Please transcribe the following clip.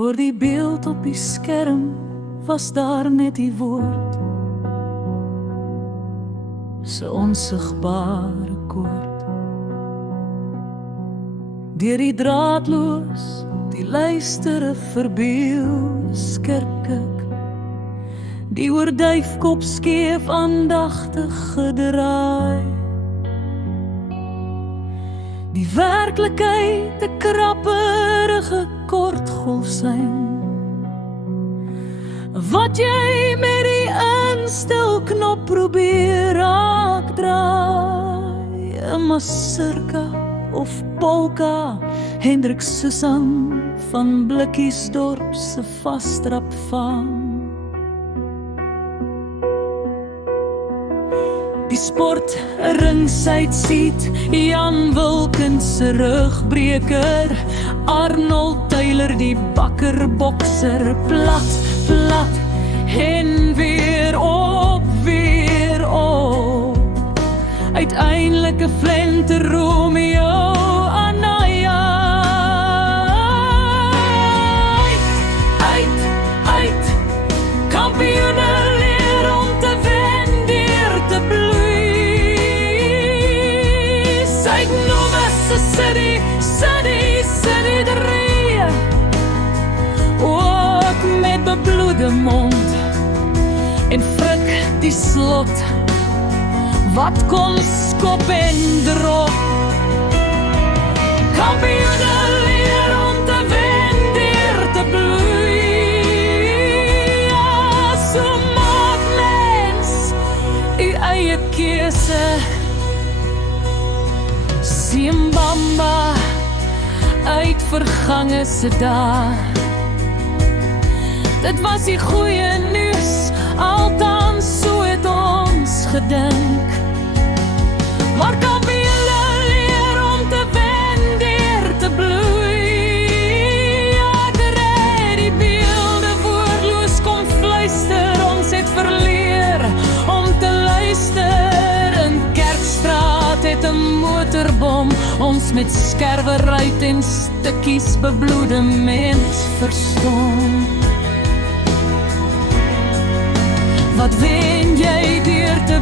Voor die beeld op die skerm was daar net die woord, so onsigbare koord. Deur die draadloos, die luistere verbeel, skerp kyk, die oorduifkop skeef aandagtig gedraai. Die werklikheid 'n krapperige kortgolfsyn, wat jy met die instelknop probeer raak draai. 'n Mazurka of polka, Hendrik Susan van Blikkiesdorp se vasdrap vang. Die sport, 'n ringside seat, Jan Wilkins se rugbreker, Arnold Taylor die bakkerbokser, plat, plat, en weer op, uiteindelik 'n flenter Romeo Anaya. Uit, kampioene leer om te wen deur te bloei. Sy noem is 'n city 3, ook met bebloede mond, en frik die slot, wat kon skop en drop. Kampioene leer om te wen deur te bloei. Ja, so maak mens u eie keuse. Simbamba uit vergange se dae. Dit was die goeie nuus, althans so het ons gedink. Maar kampioene leer om te wen deur te bloei. Ja, red die beelde woordloos kom fluister, ons het verleer om te luister. In Kerkstraat het 'n motorbom ons met skerweruit en stukkies bebloedement verstom. Wat wen jy deur te